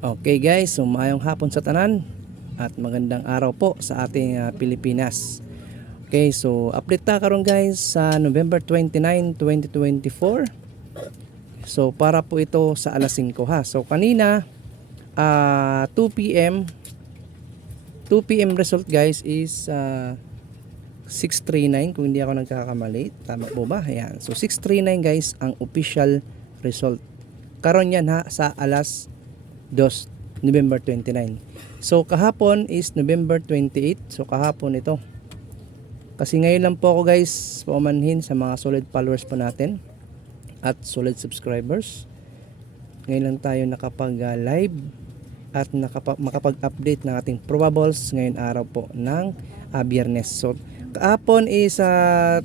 Okay guys, so hapon sa tanan at magandang araw po sa ating ah, Pilipinas. Okay, so update ta karon guys sa November 29, 2024. So para po ito sa alas 5 ha. So kanina ah, 2 PM 2 PM result guys is ah, 639 kung hindi ako nagkakamali. Tama po ba? Ayan. So 639 guys ang official result. Karon yan ha sa alas 2 November 29. So kahapon is November 28. So kahapon ito. Kasi ngayon lang po ako guys paumanhin sa mga solid followers po natin at solid subscribers. Ngayon lang tayo nakapag uh, live at nakapa- makapag-update ng ating probables ngayon araw po ng uh, biyernes. So kahapon is uh,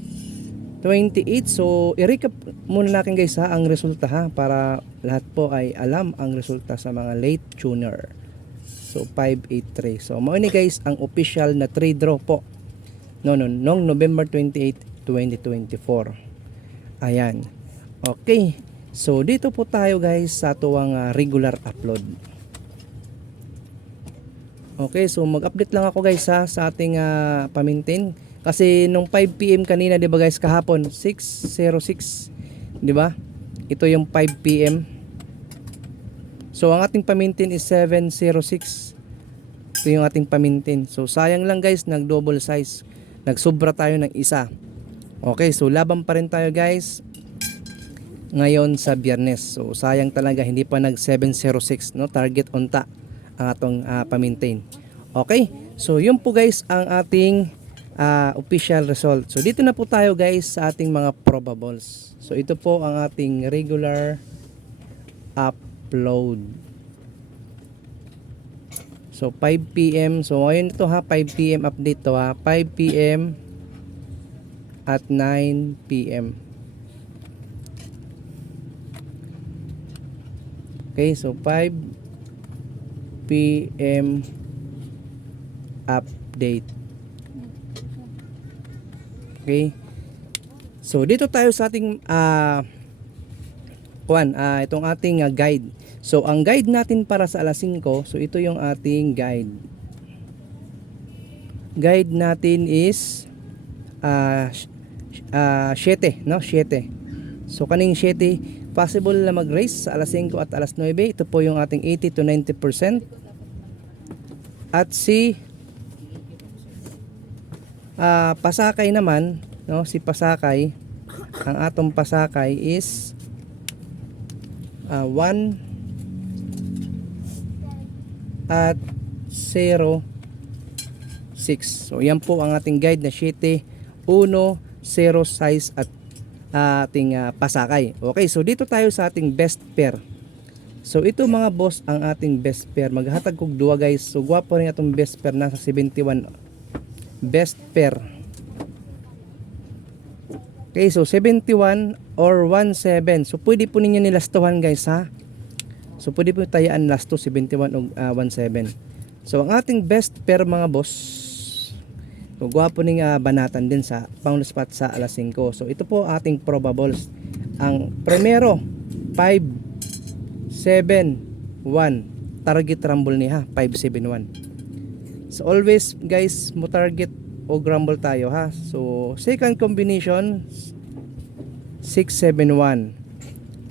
28. So i-recap muna natin guys ha ang resulta ha para lahat po ay alam ang resulta sa mga late tuner. So 583. So mao guys ang official na trade draw po. No no nung November 28, 2024. Ayan. Okay. So dito po tayo guys sa tuwang ah, regular upload. Okay, so mag-update lang ako guys ha sa ating ah, pamintin. Kasi nung 5 PM kanina, 'di ba guys, kahapon 6:06, 'di ba? Ito yung 5 PM. So ang ating pamintin is 706. Ito yung ating pamintin. So sayang lang guys, nag-double size. Nagsobra tayo ng isa. Okay, so laban pa rin tayo guys ngayon sa biyernes. So sayang talaga hindi pa nag 706 no target unta ang atong ah, pamintain. Okay? So yun po guys ang ating ah, official result. So dito na po tayo guys sa ating mga probables. So ito po ang ating regular upload. So 5 PM. So ngayon to ha 5 PM update to ha. 5 PM at 9 PM. Okay, so 5 PM update. Okay? So dito tayo sa ating uh, 1, uh, ah, itong ating uh, guide. So, ang guide natin para sa alas 5, so ito yung ating guide. Guide natin is uh, uh, 7, no? 7. So, kaning 7, possible na mag-raise sa alas 5 at alas 9. Ito po yung ating 80 to 90%. At si uh, Pasakay naman, no? Si Pasakay, ang atong Pasakay is ah 1 at 0 6. So yan po ang ating guide na 7 1 0 size at ating ah, pasakay. Okay, so dito tayo sa ating best pair. So ito mga boss ang ating best pair. Maghatag kog duwa guys. So gwapo rin atong best pair nasa 71. Best pair. Okay, so 71 or 17. So pwede po ninyo nilastuhan guys ha. So pwede po tayaan last to 71 o ah, 17. So ang ating best pair mga boss. So gwapo ning ah, banatan din sa spot sa alas 5. So ito po ating probables. Ang primero 5 7 1 target rumble niya 571. So always guys mo target o grumble tayo ha. So second combination 671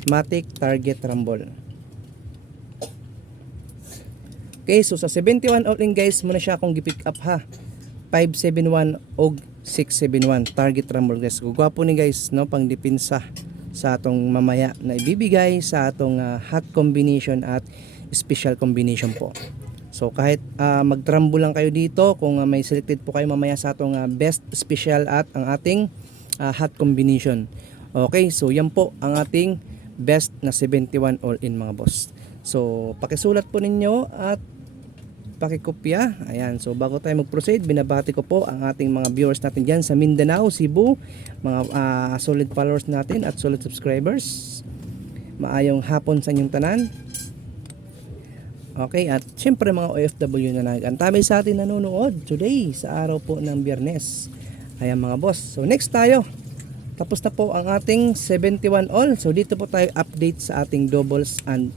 matic target rumble. Okay, so sa 71 all in guys, muna siya akong gipick up ha. 571 og 671 target rumble guys. Gugwapo ni guys no pang dipinsa sa atong mamaya na ibibigay sa atong ah, hot combination at special combination po. So kahit ah, mag-trumble lang kayo dito kung ah, may selected po kayo mamaya sa atong ah, best special at ang ating ah, hot combination. Okay, so yan po ang ating best na 71 all in mga boss. So pakisulat po ninyo at pakikopya. Ayan, so bago tayo mag-proceed, binabati ko po ang ating mga viewers natin dyan sa Mindanao, Cebu, mga ah, solid followers natin at solid subscribers. Maayong hapon sa inyong tanan. Okay, at syempre mga OFW na nag-antabay sa atin nanonood today sa araw po ng biyernes. Ayan mga boss. So next tayo. Tapos na po ang ating 71 all. So dito po tayo update sa ating doubles and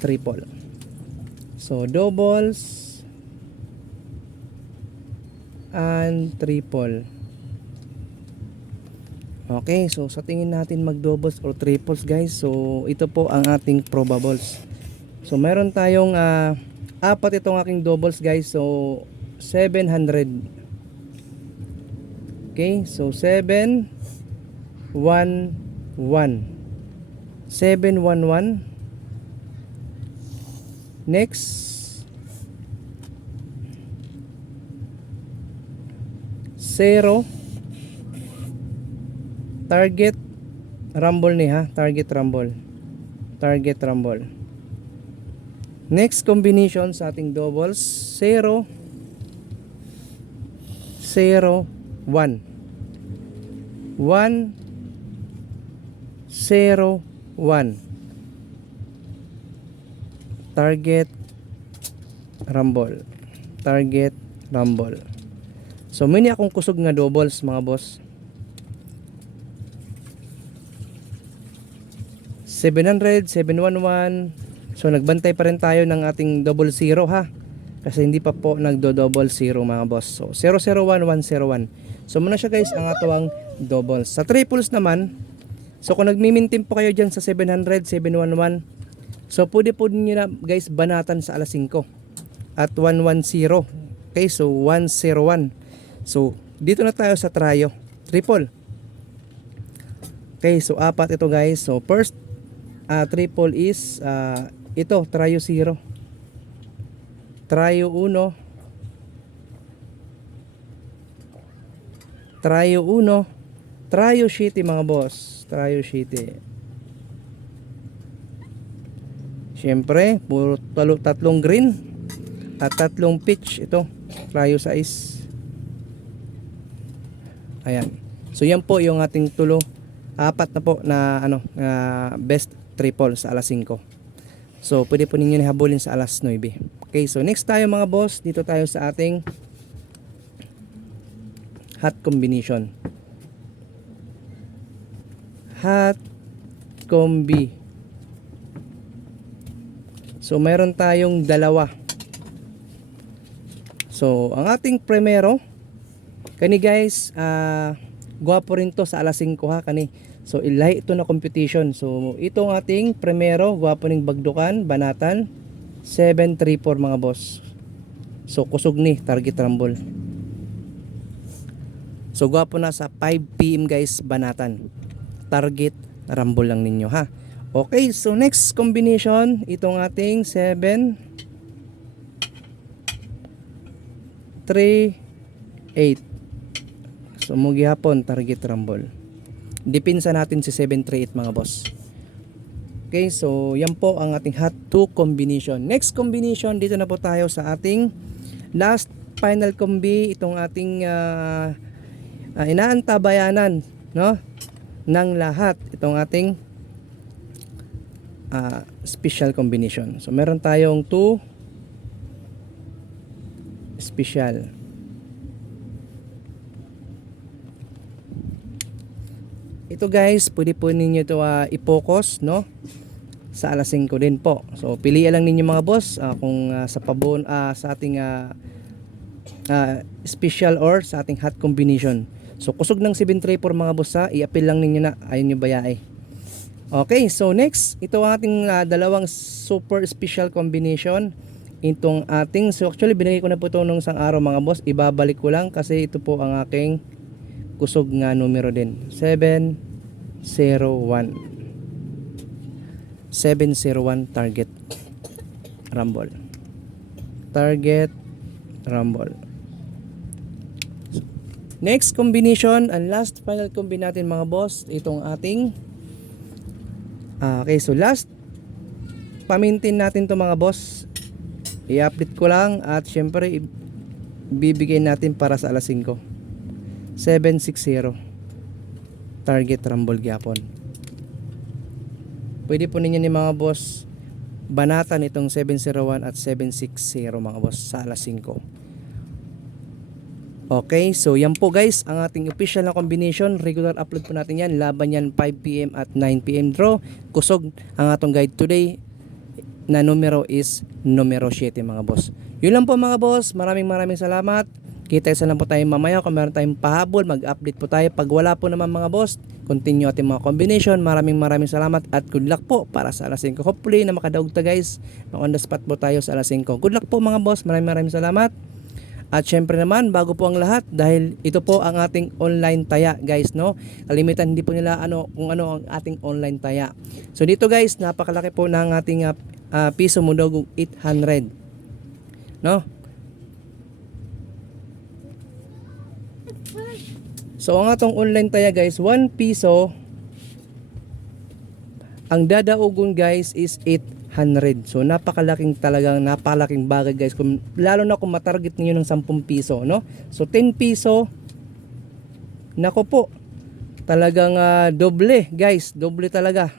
triple. So, doubles and triple. Okay, so sa tingin natin mag-doubles or triples guys. So, ito po ang ating probables. So, meron tayong ah, apat itong aking doubles guys. So, 700. Okay, so 7 1 1 711 Next. Zero. Target Rumble ni ha? Target Rumble. Target Rumble. Next combination sa ating doubles 0 0 1 1 0 1 target rumble. Target rumble. So mini akong kusog nga doubles mga boss. 700 711 so nagbantay pa rin tayo ng ating double zero ha? Kasi hindi pa po nagdo double zero mga boss. So 001 101 so muna siya guys ang atawang doubles sa triples naman so kung nagmi-maintain po kayo dyan sa 700 711 So pwede po niyo na guys banatan sa alas 5 at 110. Okay, so 101. So dito na tayo sa tryo. Triple. Okay, so apat ito guys. So first uh, triple is uh, ito tryo 0. Tryo 1. Tryo 1. Tryo shitty mga boss. Tryo shitty. Siyempre, puro talo, tatlong green at tatlong peach ito. Cryo size. Ayan. So yan po yung ating tulo. Apat na po na ano, na best triple sa alas 5. So pwede po ninyo habulin sa alas 9. Okay, so next tayo mga boss, dito tayo sa ating hot combination. Hot combi. So meron tayong dalawa. So ang ating primero kani guys, ah gwapo rin to sa alas 5 ha kani. So ilahi ito na competition. So itong ating primero, gwapo ning bagdukan, banatan 734 mga boss. So kusog ni target rumble. So gwapo na sa 5 PM guys banatan. Target rumble lang ninyo ha. Okay, so next combination, itong ating 7 3 8. So mugi hapon target rumble. Dipinsa natin si 738 mga boss. Okay, so yan po ang ating hot 2 combination. Next combination, dito na po tayo sa ating last final combi, itong ating uh, uh, inaantabayanan, no? ng lahat itong ating uh, special combination. So meron tayong 2 special. Ito guys, pwede po ninyo ito uh, i-focus, no? Sa alas 5 din po. So pilihan lang ninyo mga boss uh, kung uh, sa pabon uh, sa ating uh, uh, special or sa ating hot combination. So kusog ng 734 mga boss ha, i-appeal lang ninyo na ayun yung bayae. Okay, so next, ito ang ating uh, dalawang super special combination. Itong ating, so actually binigay ko na po ito nung isang araw mga boss. Ibabalik ko lang kasi ito po ang aking kusog nga numero din. 701. 701 target rumble. Target rumble. Next combination, and last final combination natin mga boss, itong ating Ah, okay, so last pamintin natin to mga boss. I-update ko lang at syempre bibigay natin para sa alas 5. 760 target rumble gyapon. Pwede po ninyo ni mga boss banatan itong 701 at 760 mga boss sa alas 5. Okay, so yan po guys, ang ating official na combination. Regular upload po natin yan. Laban yan 5pm at 9pm draw. Kusog ang atong guide today. na numero is numero 7 mga boss. Yun lang po mga boss. Maraming maraming salamat. Kita sa lang po tayo mamaya kung meron tayong pahabol, mag-update po tayo. Pag wala po naman mga boss, continue ating mga combination. Maraming maraming salamat at good luck po para sa alas 5. Hopefully na makadaog ta guys. On the spot po tayo sa alas 5. Good luck po mga boss. Maraming maraming salamat. At syempre naman, bago po ang lahat, dahil ito po ang ating online taya, guys, no? Kalimitan hindi po nila ano kung ano ang ating online taya. So dito guys, napakalaki po ng ating ah, ah, piso mudog 800. No? So ang atong online taya guys, 1 piso ang dadaugon guys is 800. So napakalaking talagang napakalaking bagay guys. Kung, lalo na kung matarget niyo ng 10 piso, no? So 10 piso nako po. Talagang ah, doble guys, doble talaga.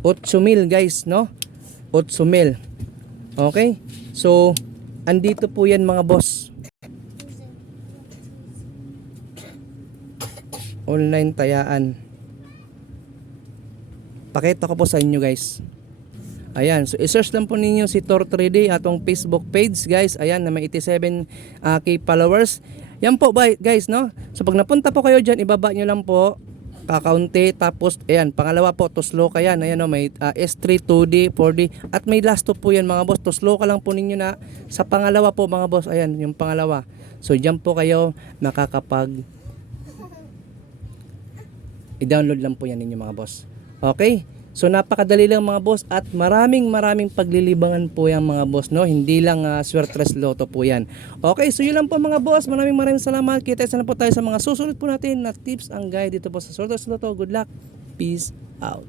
8,000 guys, no? 8,000. Okay? So andito po 'yan mga boss. Online tayaan. Pakita ko po sa inyo guys. Ayan, so i-search lang po ninyo si Tor 3D atong Facebook page guys. Ayan, na may 87 ah, followers. Yan po guys, no? So pag napunta po kayo dyan, ibaba nyo lang po kakaunti tapos ayan pangalawa po to slow ka yan ayan no may ah, S3 2D 4D at may last po yan mga boss to slow ka lang po ninyo na sa pangalawa po mga boss ayan yung pangalawa so diyan po kayo makakapag i-download lang po yan ninyo mga boss. Okay? So napakadali lang mga boss at maraming maraming paglilibangan po yan mga boss no. Hindi lang uh, Swertres Lotto po yan. Okay, so yun lang po mga boss. Maraming maraming salamat. Kita sana po tayo sa mga susunod po natin na tips ang guide dito po sa Swertres Lotto. Good luck. Peace out.